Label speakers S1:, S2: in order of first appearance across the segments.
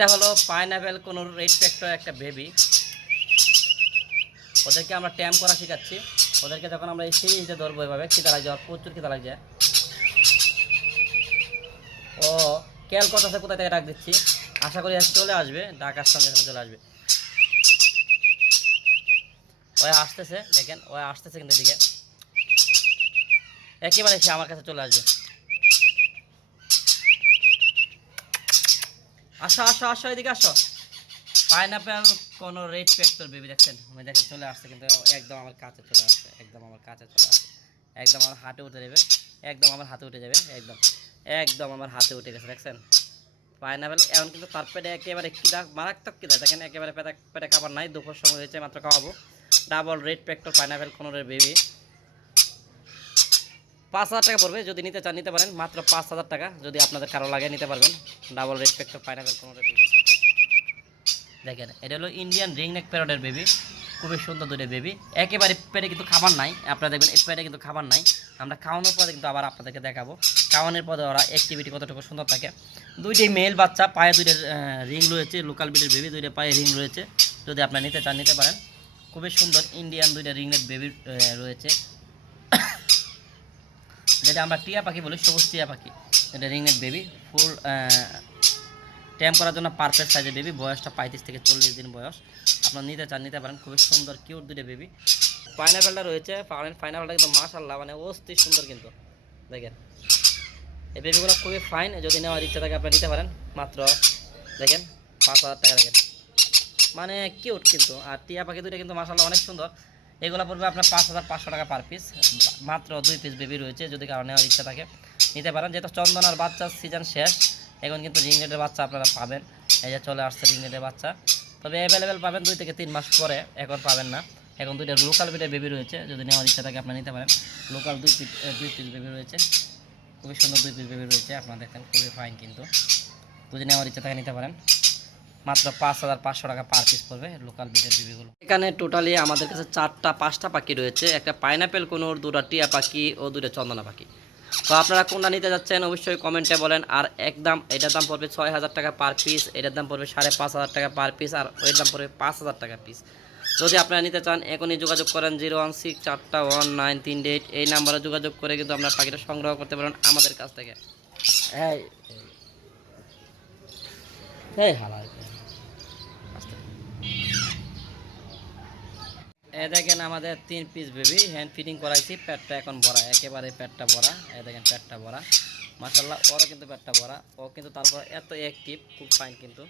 S1: এটা হলো পাইনাপেল কোন রেড ফ্যাক্টর একটা বেবি ওদেরকে আমরা ট্যাম করা শেখাচ্ছি। ওদেরকে যখন আমরা এই সিরিজে ধরবো এভাবে লাগছে আর প্রচুর খিদা লাগছে। ও কেল করতেছে কোথায় থেকে ডাক দিচ্ছি। আশা করি চলে আসবে, ডাকার সঙ্গে সঙ্গে চলে আসবে। ওই আসতেছে, দেখেন, ওই আসতেছে কিন্তু এদিকে। একেবারে সে আমার কাছে চলে আসবে। আসো আসো আসো, এদিকে আসো। পাইনাপেল কোন রেড ফ্যাক্টর বেবি দেখছেন? আমি দেখেন, চলে আসছে কিন্তু একদম আমার কাছে চলে আসছে, একদম আমার কাছে চলে আসছে। একদম আমার হাতে উঠে যাবে, একদম আমার হাতে উঠে যাবে, একদম একদম আমার হাতে উঠে গেছে, দেখছেন? পাইনাপেল এখন কিন্তু তার পেটে একেবারে কিদা, মারাত্মক কিদা, দেখেন, একেবারে পেটে পেটে খাবার নাই দুপুর সময় হয়েছে, মাত্র খাওয়াবো। Double red factor pineapple conure baby পাঁচ হাজার টাকা পড়বে যদি নিতে চান, নিতে পারেন। মাত্র পাঁচ হাজার টাকা যদি আপনাদের কারও লাগে, নিতে পারবেন। ডাবল রেড ফ্যাক্টর পাইনাপেল কোন দেখেন, এটা হলো ইন্ডিয়ান রিং নেক প্যারটের বেবি খুবই সুন্দর দুটো বেবি একেবারে পেটে কিন্তু খাবার নাই। আপনারা দেখবেন, এই পেটে কিন্তু খাবার নাই। আমরা খাওয়ানোর পরে কিন্তু আবার আপনাদেরকে দেখাবো। খাওয়ানোর পরে ওরা অ্যাক্টিভিটি কতটুকু সুন্দর থাকে। দুইটি মেল বাচ্চা, পায়ে দুইটা রিং রয়েছে লোকাল বিটের বেবি দুইটা পায়ে রিং রয়েছে। যদি আপনারা নিতে চান, নিতে পারেন। খুবই সুন্দর ইন্ডিয়ান দুইটা রিংনেট বেবি রয়েছে। যেটা আমরা টিয়া পাখি বলি, সবুজ টিয়া পাখি। এটা রিংনেট বেবি ফুল ট্যাম করার জন্য পারফেক্ট সাইজের বেবি বয়সটা পঁয়ত্রিশ থেকে চল্লিশ দিন বয়স। আপনার নিতে চান, নিতে পারেন, খুবই সুন্দর কিউট দুটো বেবি পাইনাপেলটা রয়েছে পাইনাপেলটা কিন্তু মাশাল্লাহ মানে অস্থির সুন্দর কিন্তু। দেখেন। এই বেবিগুলো খুবই ফাইন যদি নেওয়ার ইচ্ছা থাকে আপনি নিতে পারেন। মাত্র, দেখেন, পাঁচ হাজার টাকা, দেখেন। মানে কিউট কিন্তু, আর টিয়া পাখি দুটো কিন্তু মাশাল্লাহ অনেক সুন্দর। এগুলো পড়বে আপনার পাঁচ হাজার পাঁচশো টাকা পার পিস মাত্র দুই পিস বেবি রয়েছে, যদি কারও নেওয়ার ইচ্ছা থাকে নিতে পারেন। যেহেতু চন্দনার বাচ্চার সিজন শেষ, এখন কিন্তু রিংনেটের বাচ্চা আপনারা পাবেন। এই যে চলে আসছে রিংনেটের বাচ্চা। তবে অ্যাভেলেবেল পাবেন দুই থেকে তিন মাস পরে, এখন পাবেন না। এখন দুইটা লোকাল বিটের বেবি রয়েছে, যদি নেওয়ার ইচ্ছা থাকে আপনারা নিতে পারেন। লোকাল দুই পিস দুই পিস বেবি রয়েছে। খুবই সুন্দর দুই পিস বেবি রয়েছে, আপনারা দেখেন, খুবই ফাইন কিন্তু। যদি নেওয়ার ইচ্ছা থাকে নিতে পারেন। মাত্র পাঁচ হাজার পাঁচশো টাকা পার পিস পড়বে লোকাল বিটের বিবিগুলো এখানে টোটালি আমাদের কাছে চারটা, পাঁচটা পাখি রয়েছে। একটা পাইনাপেল কোনোর, দুটা টিয়া পাখি ও দুটো চন্দনা পাখি। তো আপনারা কোনটা নিতে যাচ্ছেন অবশ্যই কমেন্টে বলেন। আর একদম এটার দাম পড়বে ছয় হাজার টাকা পার পিস এটার দাম পড়বে সাড়ে পাঁচ হাজার টাকা পার পিস আর ওইটার দাম পড়বে পাঁচ হাজার টাকা পিস যদি আপনারা নিতে চান, এখনই যোগাযোগ করেন জিরো ওয়ান সিক্স চারটা ওয়ান নাইন তিন এইট। এই নাম্বারে যোগাযোগ করে কিন্তু আপনার পাখিটা সংগ্রহ করতে পারেন আমাদের কাছ থেকে। এই এই। হালা এ দেখেন আমাদের তিন পিস বেবি হ্যান্ড ফিটিং করাইছি, পেটটা এখন ভরা, একেবারে পেটটা ভরা এ দেখেন পেটটা ভরা। মাসাল্লাহ ওরও কিন্তু পেটটা ভরা, ও কিন্তু তারপর এত অ্যাক্টিভ খুব ফাইন কিন্তু।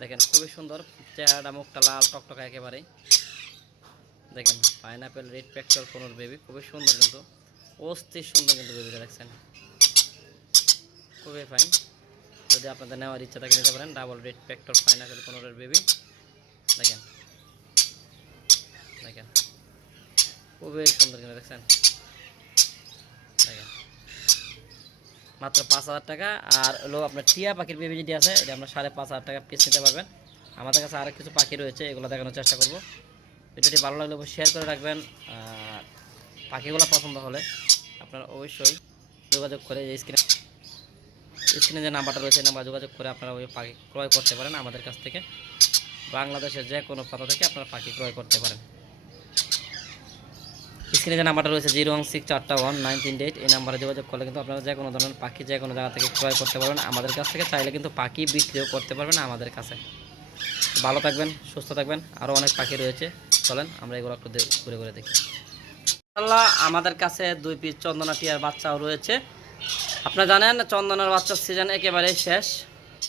S1: দেখেন খুবই সুন্দর, চেহারাটা, মুখটা লাল, টকটকা একেবারেই। দেখেন পাইনাপেল রেড প্যাক্টর কোনোর বেবি খুবই সুন্দর কিন্তু। অস্থির সুন্দর কিন্তু বেবিটা দেখছেন? খুবই ফাইন যদি আপনাদের নেওয়ার ইচ্ছা থাকে, নিতে পারেন। Double red factor pineapple conure baby দেখেন। সুন্দর দেখছেন। মাত্র পাঁচ হাজার টাকা, আর হলো আপনার টিয়া পাখির বেবি যেটি আছে, এটা আপনার সাড়ে পাঁচ হাজার টাকা পিস নিতে পারবেন। আমাদের কাছে আরও কিছু পাখি রয়েছে, এগুলো দেখানোর চেষ্টা করব। ভিডিওটি ভালো লাগলে অবশ্যই শেয়ার করে রাখবেন, আর পাখিগুলো পছন্দ হলে আপনারা অবশ্যই যোগাযোগ করে এই স্ক্রিনে স্ক্রিনে যে নাম্বারটা রয়েছে নাম্বার যোগাযোগ করে আপনারা ওই পাখি ক্রয় করতে পারেন আমাদের কাছ থেকে। বাংলাদেশের যে কোনো পাতা থেকে আপনারা পাখি ক্রয় করতে পারেন। স্ক্রিনে যে নাম্বারটা রয়েছে জিরো ওয়ান সিক্স চারটা ওয়ান নাইন তিন এইট, এই নাম্বারে যোগাযোগ করলে কিন্তু আপনারা যে কোনো ধরনের পাখি যে কোনো জায়গা থেকে ক্রয় করতে পারবেন। আমাদের কাছ থেকে চাইলে কিন্তু পাখি বিক্রিও করতে পারবেন আমাদের কাছে। ভালো থাকবেন, সুস্থ থাকবেন আরও অনেক পাখি রয়েছে। চলেন, আমরা এগুলো একটু ঘুরে ঘুরে দেখি। আল্লাহ আমাদের কাছে দুই পিস চন্দনা টিয়ার বাচ্চাও রয়েছে। আপনারা জানেন, চন্দনার বাচ্চার সিজন একেবারেই শেষ।